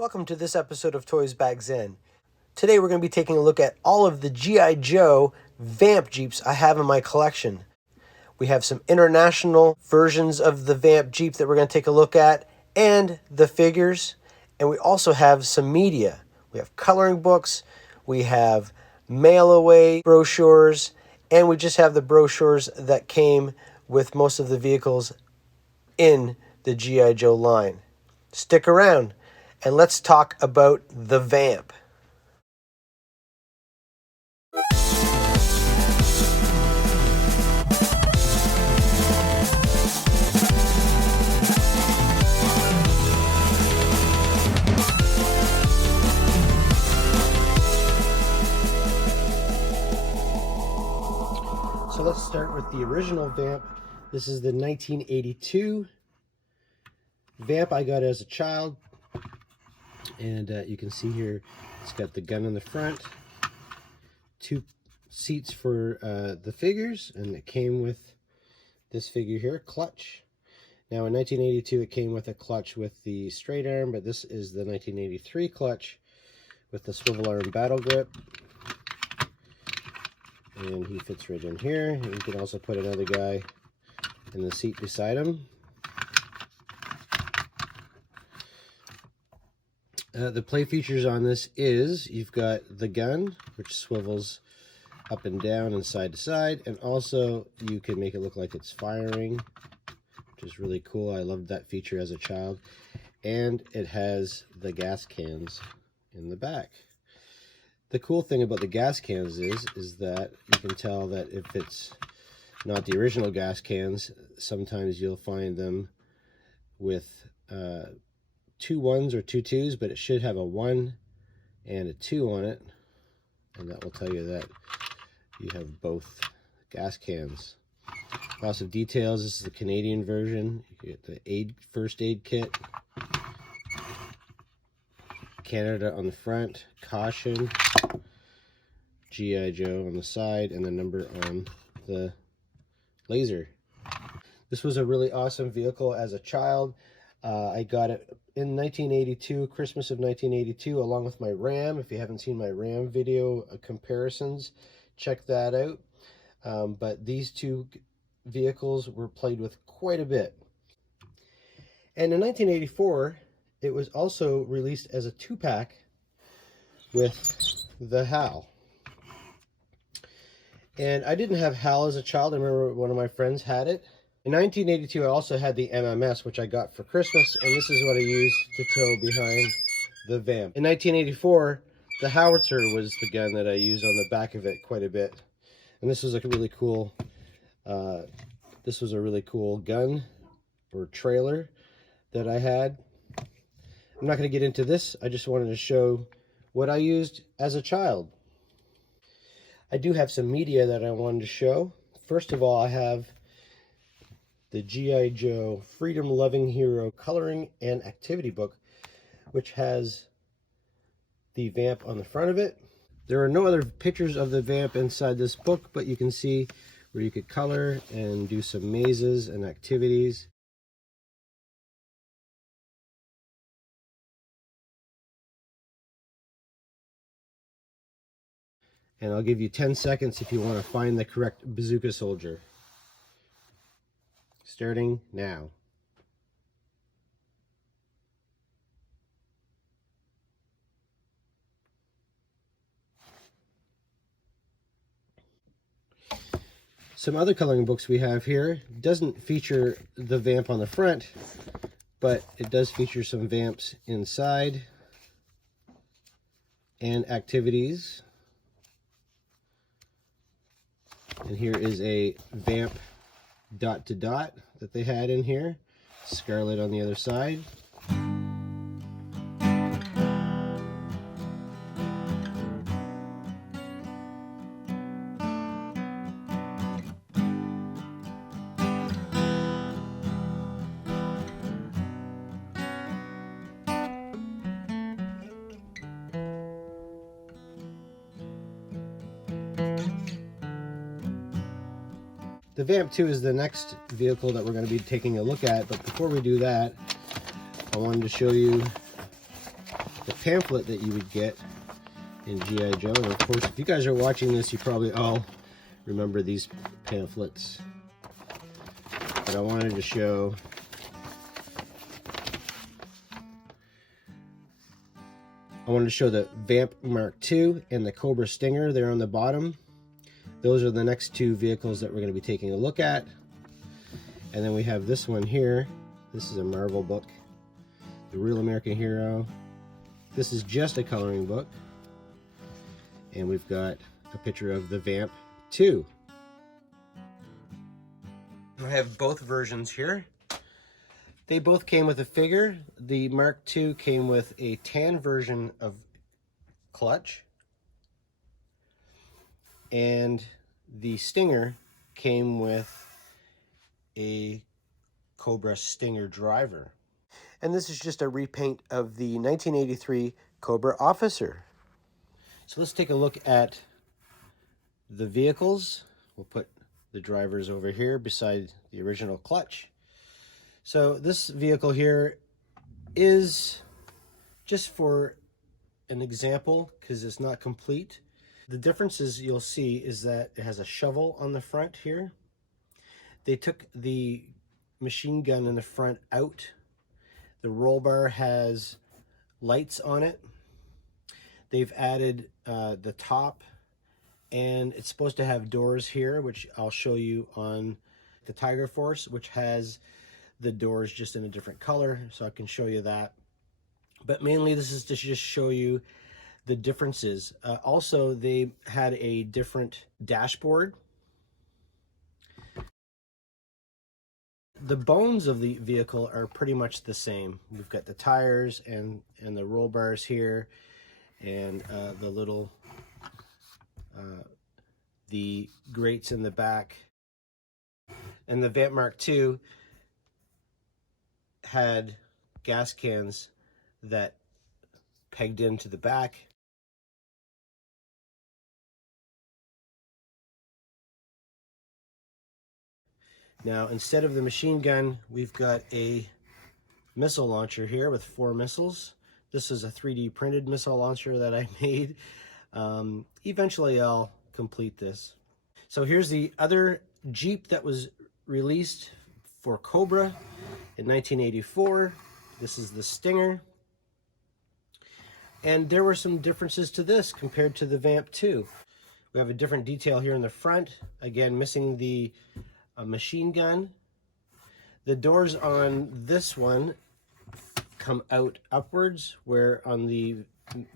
Welcome to this episode of Toys Bags In. Today we're going to be taking a look at all of the G.I. Joe Vamp Jeeps I have in my collection. We have some international versions of the Vamp Jeep that we're going to take a look at, and the figures, and we also have some media. We have coloring books, we have mail-away brochures, and we just have the brochures that came with most of the vehicles in the G.I. Joe line. Stick around. And let's talk about the Vamp. So let's start with the original Vamp. This is the 1982 Vamp I got as a child. And you can see here, it's got the gun in the front, two seats for the figures, and it came with this figure here, clutch. Now in 1982 it came with a clutch with the straight arm, but this is the 1983 clutch with the swivel arm battle grip. And he fits right in here. And you can also put another guy in the seat beside him. The play features on this is you've got the gun, which swivels up and down and side to side, and also you can make it look like it's firing, which is really cool. I loved that feature as a child. And it has the gas cans in the back. The cool thing about the gas cans is that you can tell that if it's not the original gas cans, sometimes you'll find them with two ones or two twos, but it should have a 1 and a 2 on it, and that will tell you that you have both gas cans. Lots of details. This is the Canadian version. You get the first aid kit, Canada on the front, caution, G.I. Joe on the side, and the number on the laser. This was a really awesome vehicle as a child. I got it in 1982, Christmas of 1982, along with my Ram. If you haven't seen my Ram video comparisons, check that out. But these two vehicles were played with quite a bit. And in 1984, it was also released as a 2-pack with the HAL. And I didn't have HAL as a child. I remember one of my friends had it. In 1982, I also had the MMS, which I got for Christmas, and this is what I used to tow behind the Vamp. In 1984, the Howitzer was the gun that I used on the back of it quite a bit. And this was a really cool, gun or trailer that I had. I'm not going to get into this. I just wanted to show what I used as a child. I do have some media that I wanted to show. First of all, I have the G.I. Joe Freedom Loving Hero Coloring and Activity Book, which has the Vamp on the front of it. There are no other pictures of the Vamp inside this book, but you can see where you could color and do some mazes and activities. And I'll give you 10 seconds if you want to find the correct bazooka soldier. Starting now. Some other coloring books we have here doesn't feature the Vamp on the front, but it does feature some Vamps inside and activities. And here is a Vamp dot to dot that they had in here. Scarlet on the other side. The Vamp 2 is the next vehicle that we're going to be taking a look at, but before we do that, I wanted to show you the pamphlet that you would get in G.I. Joe. And of course, if you guys are watching this, you probably all remember these pamphlets. But I wanted to show the Vamp Mark II and the Cobra Stinger there on the bottom. Those are the next two vehicles that we're going to be taking a look at. And then we have this one here. This is a Marvel book, The Real American Hero. This is just a coloring book. And we've got a picture of the Vamp 2. I have both versions here. They both came with a figure. The Mark II came with a tan version of clutch, and the Stinger came with a Cobra Stinger driver. And this is just a repaint of the 1983 Cobra Officer. So let's take a look at the vehicles. We'll put the drivers over here beside the original clutch. So this vehicle here is just for an example because it's not complete. The differences you'll see is that it has a shovel on the front here. They took the machine gun in the front out. The roll bar has lights on it. They've added the top, and it's supposed to have doors here, which I'll show you on the Tiger Force, which has the doors just in a different color, so I can show you that. But mainly this is to just show you the differences. Also, they had a different dashboard. The bones of the vehicle are pretty much the same. We've got the tires and the roll bars here, and the little the grates in the back. And the Vamp Mark II had gas cans that pegged into the back. Now, instead of the machine gun, we've got a missile launcher here with 4 missiles. This is a 3D printed missile launcher that I made. Eventually I'll complete this. So here's the other Jeep that was released for Cobra in 1984. This is the Stinger. And there were some differences to this compared to the Vamp 2. We have a different detail here in the front. Again, missing the machine gun. The doors on this one come out upwards, where on the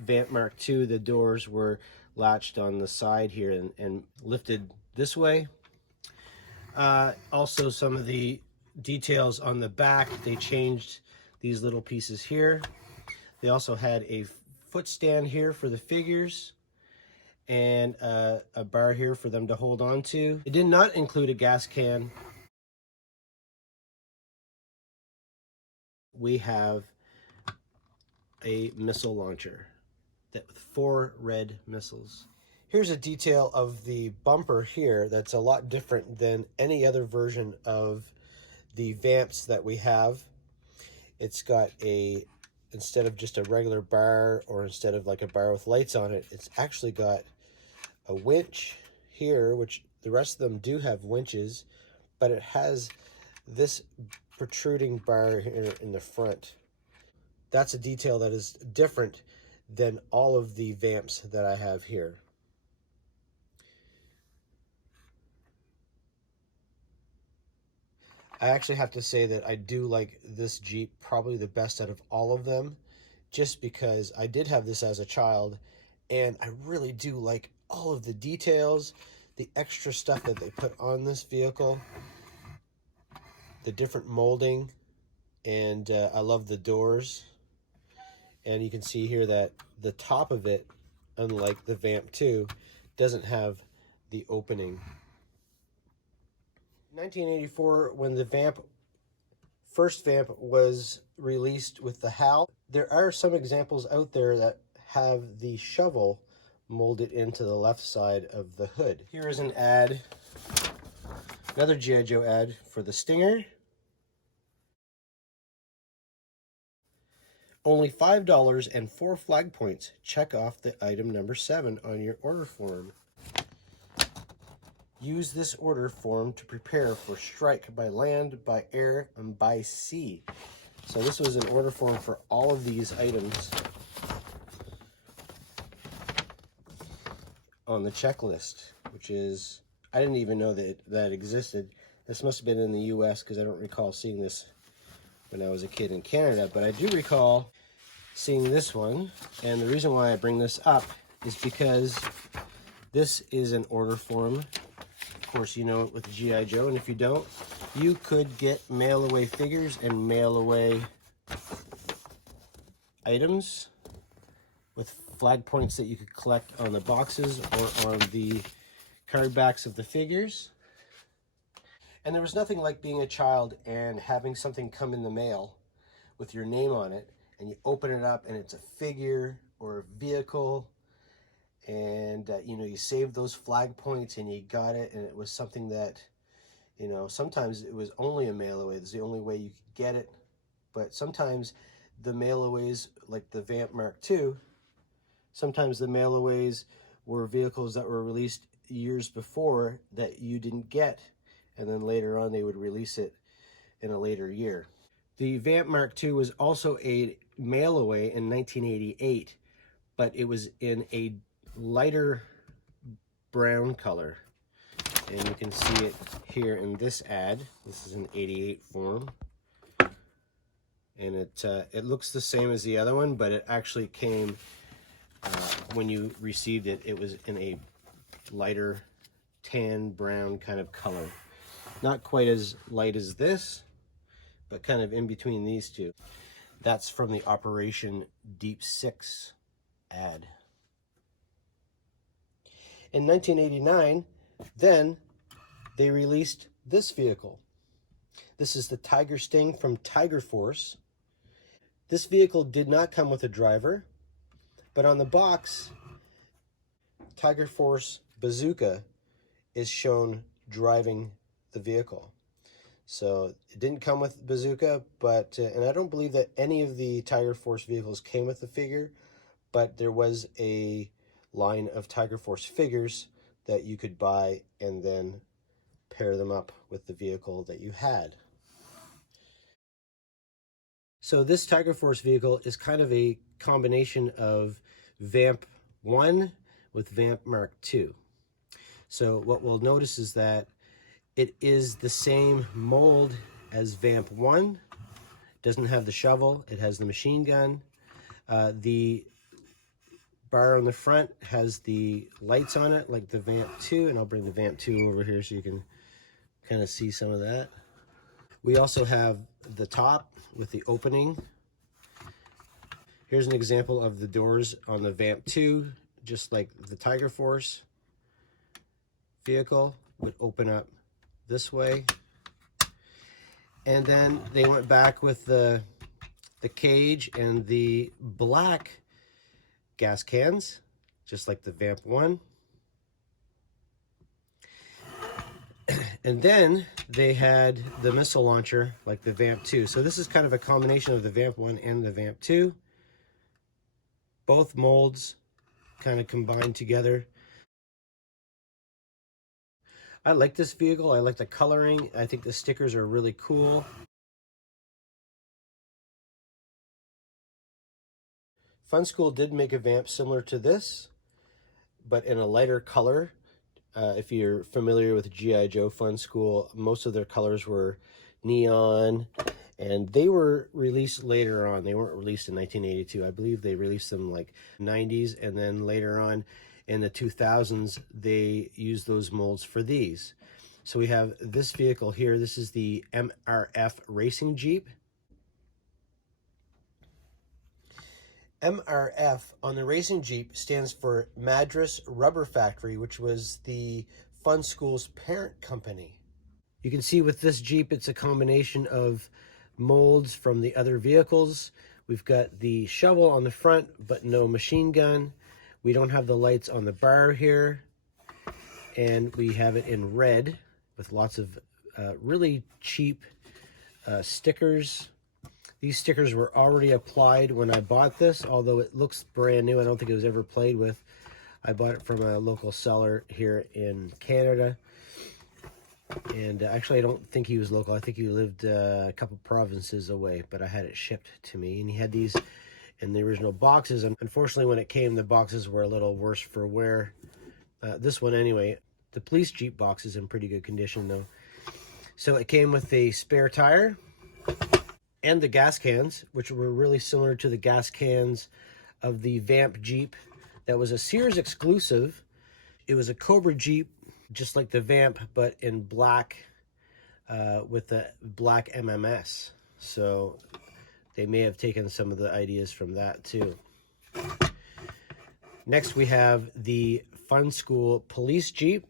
Vamp Mark II, the doors were latched on the side here and lifted this way. Also, some of the details on the back, they changed these little pieces here. They also had a foot stand here for the figures and a bar here for them to hold on to. It did not include a gas can. We have a missile launcher that with 4 red missiles. Here's a detail of the bumper here that's a lot different than any other version of the Vamps that we have. It's got a, instead of just a regular bar, or instead of like a bar with lights on it, it's actually got a winch here, which the rest of them do have winches, but it has this protruding bar here in the front. That's a detail that is different than all of the Vamps that I have here. I actually have to say that I do like this Jeep probably the best out of all of them, just because I did have this as a child, and I really do like all of the details, the extra stuff that they put on this vehicle, the different molding, and I love the doors. And you can see here that the top of it, unlike the Vamp 2, doesn't have the opening. 1984, when the first Vamp was released with the HAL, there are some examples out there that have the shovel molded into the left side of the hood. Here is an ad, another G.I. Joe ad for the Stinger. Only $5 and 4 flag points. Check off the item number 7 on your order form. Use this order form to prepare for strike by land, by air, and by sea. So this was an order form for all of these items on the checklist, which is, I didn't even know that existed. This must have been in the US because I don't recall seeing this when I was a kid in Canada, but I do recall seeing this one. And the reason why I bring this up is because this is an order form. Of course, you know it with G.I. Joe, and if you don't, you could get mail away figures and mail away items with flag points that you could collect on the boxes or on the card backs of the figures. And there was nothing like being a child and having something come in the mail with your name on it, and you open it up and it's a figure or a vehicle, and you know, you saved those flag points and you got it, and it was something that, you know, sometimes it was only a mail away. It's the only way you could get it. But sometimes the mail aways, like the Vamp Mark II, sometimes the mail aways were vehicles that were released years before that you didn't get, and then later on they would release it in a later year. The Vamp Mark II was also a mail away in 1988, but it was in a lighter brown color. And you can see it here in this ad. This is an 88 form. And it looks the same as the other one, but it actually came, when you received it, it was in a lighter tan brown kind of color. Not quite as light as this, but kind of in between these two. That's from the Operation Deep Six ad. In 1989, then they released this vehicle. This is the Tiger Sting from Tiger Force. This vehicle did not come with a driver, but on the box, Tiger Force Bazooka is shown driving the vehicle. So it didn't come with Bazooka, but and I don't believe that any of the Tiger Force vehicles came with the figure, but there was a line of Tiger Force figures that you could buy and then pair them up with the vehicle that you had. So this Tiger Force vehicle is kind of a combination of Vamp 1 with Vamp Mark II. So what we'll notice is that it is the same mold as Vamp 1. Doesn't have the shovel, it has the machine gun. The bar on the front has the lights on it like the Vamp 2, and I'll bring the Vamp 2 over here so you can kind of see some of that. We also have the top with the opening. Here's an example of the doors on the Vamp 2, just like the Tiger Force vehicle would open up this way. And then they went back with the cage and the black gas cans, just like the Vamp 1. And then they had the missile launcher like the Vamp 2. So this is kind of a combination of the Vamp 1 and the Vamp 2. Both molds kind of combined together. I like this vehicle. I like the coloring. I think the stickers are really cool. Fun School did make a Vamp similar to this, but in a lighter color. If you're familiar with G.I. Joe Fun School, most of their colors were neon, and they were released later on. They weren't released in 1982. I believe they released them like 90s, and then later on in the 2000s, they used those molds for these. So we have this vehicle here. This is the MRF Racing Jeep. MRF on the Racing Jeep stands for Madras Rubber Factory, which was the Fun School's parent company. You can see with this Jeep, it's a combination of molds from the other vehicles. We've got the shovel on the front, but no machine gun. We don't have the lights on the bar here. And we have it in red with lots of really cheap stickers. These stickers were already applied when I bought this, although it looks brand new. I don't think it was ever played with. I bought it from a local seller here in Canada. And actually, I don't think he was local. I think he lived a couple provinces away, but I had it shipped to me. And he had these in the original boxes. And unfortunately, when it came, the boxes were a little worse for wear. This one, anyway. The police Jeep box is in pretty good condition, though. So it came with a spare tire and the gas cans, which were really similar to the gas cans of the Vamp Jeep. That was a Sears exclusive. It was a Cobra Jeep, just like the Vamp, but in black with the black MMS. So they may have taken some of the ideas from that too. Next we have the Fun School Police Jeep.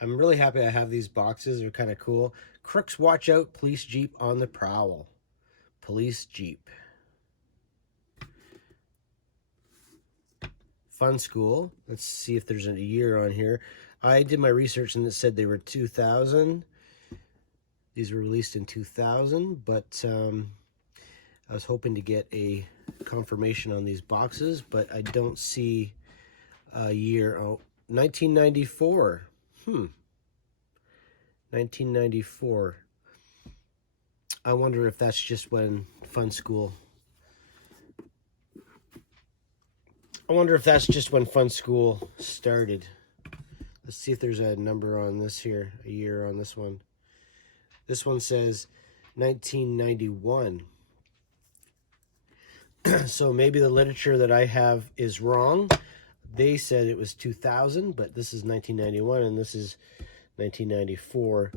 I'm really happy I have these boxes. They're kind of cool. Crooks watch out, police Jeep on the prowl. Police Jeep. Fun School. Let's see if there's a year on here. I did my research and it said they were 2000. These were released in 2000, but I was hoping to get a confirmation on these boxes, but I don't see a year. Oh, 1994. 1994. I wonder if that's just when Fun School... I wonder if that's just when Fun School started. Let's see if there's a number on this here, a year on this one. This one says 1991. So maybe the literature that I have is wrong. They said it was 2000, but this is 1991 and this is 1994.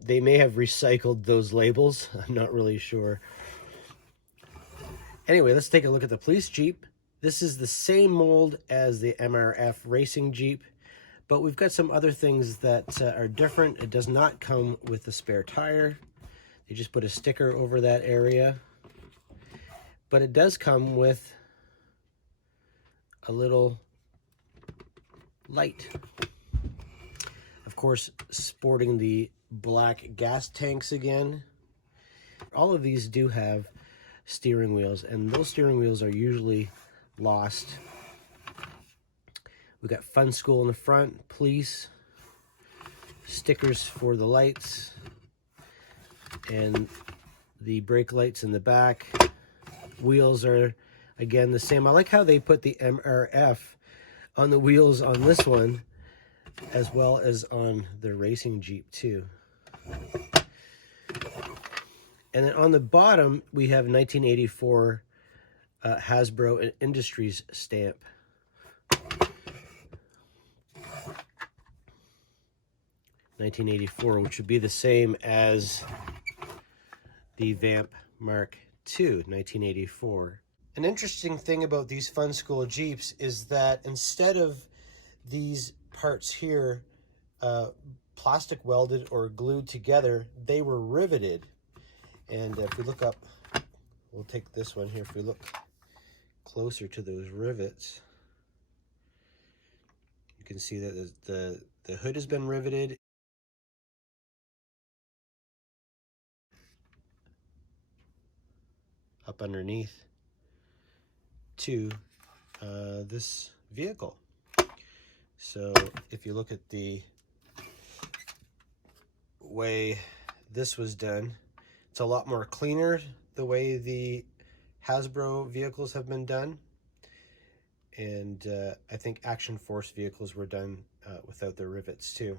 They may have recycled those labels. I'm not really sure. Anyway, let's take a look at the police Jeep. This is the same mold as the MRF Racing Jeep, but we've got some other things that are different. It does not come with a spare tire. They just put a sticker over that area. But it does come with a little light. Of course, sporting the black gas tanks again. All of these do have steering wheels, and those steering wheels are usually lost. We got Fun School in the front, police, stickers for the lights, and the brake lights in the back. Wheels are again the same. I like how they put the MRF on the wheels on this one as well as on the racing Jeep too. And then on the bottom we have 1984 Hasbro Industries stamp. $1984, which would be the same as the Vamp Mark II, 1984. An interesting thing about these Fun School Jeeps is that instead of these parts here plastic welded or glued together, they were riveted. And if we look up, we'll take this one here, if we look closer to those rivets, you can see that the hood has been riveted. Up underneath to this vehicle. So if you look at the way this was done, it's a lot more cleaner the way the Hasbro vehicles have been done. And I think Action Force vehicles were done without the rivets too.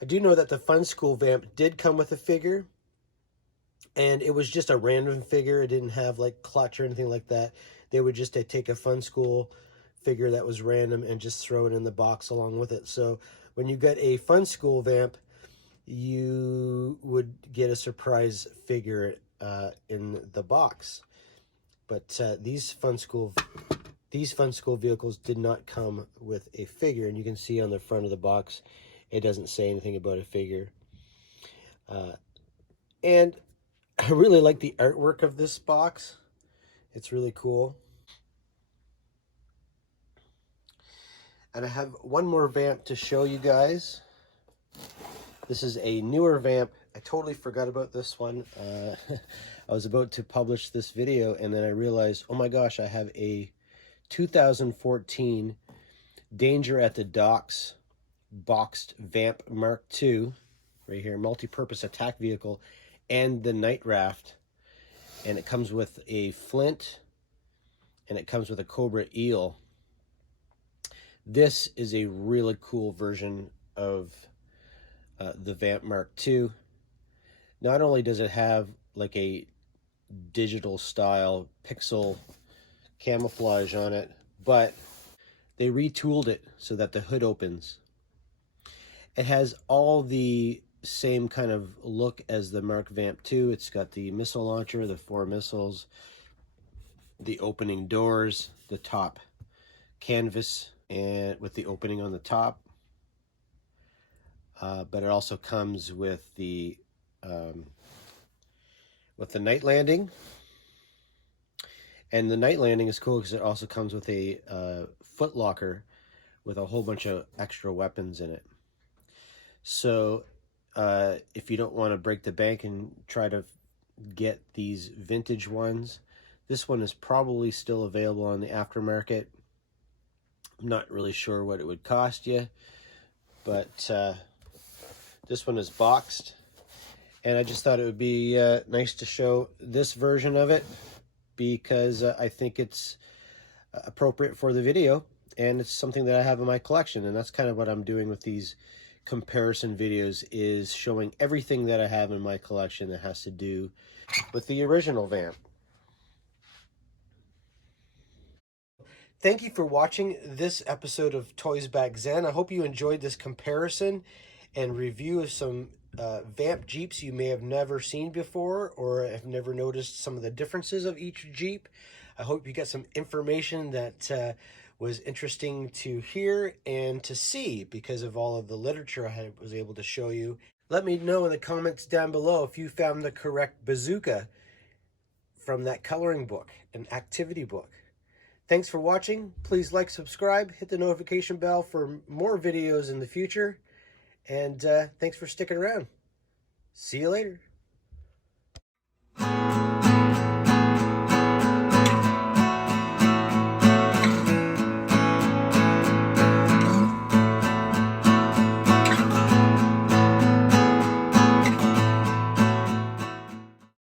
I do know that the Fun School Vamp did come with a figure, and it was just a random figure. It didn't have like clutch or anything like that. They would just take a Fun School figure that was random and just throw it in the box along with it. So when you get a Fun School Vamp, you would get a surprise figure in the box. But these Fun School vehicles did not come with a figure, and you can see on the front of the box it doesn't say anything about a figure. And I really like the artwork of this box. It's really cool. And I have one more Vamp to show you guys. This is a newer Vamp. I totally forgot about this one. I was about to publish this video, and then I realized, oh my gosh, I have a 2014 Danger at the Docks boxed Vamp Mark II right here, multi-purpose attack vehicle, and the Night Raft. And it comes with a flint, and it comes with a Cobra eel. This is a really cool version of the Vamp Mark II. Not only does it have like a digital style pixel camouflage on it, but they retooled it so that the hood opens. It has all the same kind of look as the Mark Vamp II. It's got the missile launcher, the 4 missiles, the opening doors, the top canvas, and with the opening on the top. But it also comes with the night landing. And the night landing is cool because it also comes with a foot locker with a whole bunch of extra weapons in it. So if you don't want to break the bank and try to get these vintage ones, this one is probably still available on the aftermarket. I'm not really sure what it would cost you, but this one is boxed. And I just thought it would be nice to show this version of it because I think it's appropriate for the video, and it's something that I have in my collection. And that's kind of what I'm doing with these comparison videos, is showing everything that I have in my collection that has to do with the original Vamp. Thank you for watching this episode of Toys Back Zen. I hope you enjoyed this comparison and review of some Vamp Jeeps you may have never seen before, or have never noticed some of the differences of each Jeep. I hope you got some information that was interesting to hear and to see because of all of the literature I was able to show you. Let me know in the comments down below if you found the correct bazooka from that coloring book, an activity book. Thanks for watching. Please like, subscribe, hit the notification bell for more videos in the future. And thanks for sticking around. See you later.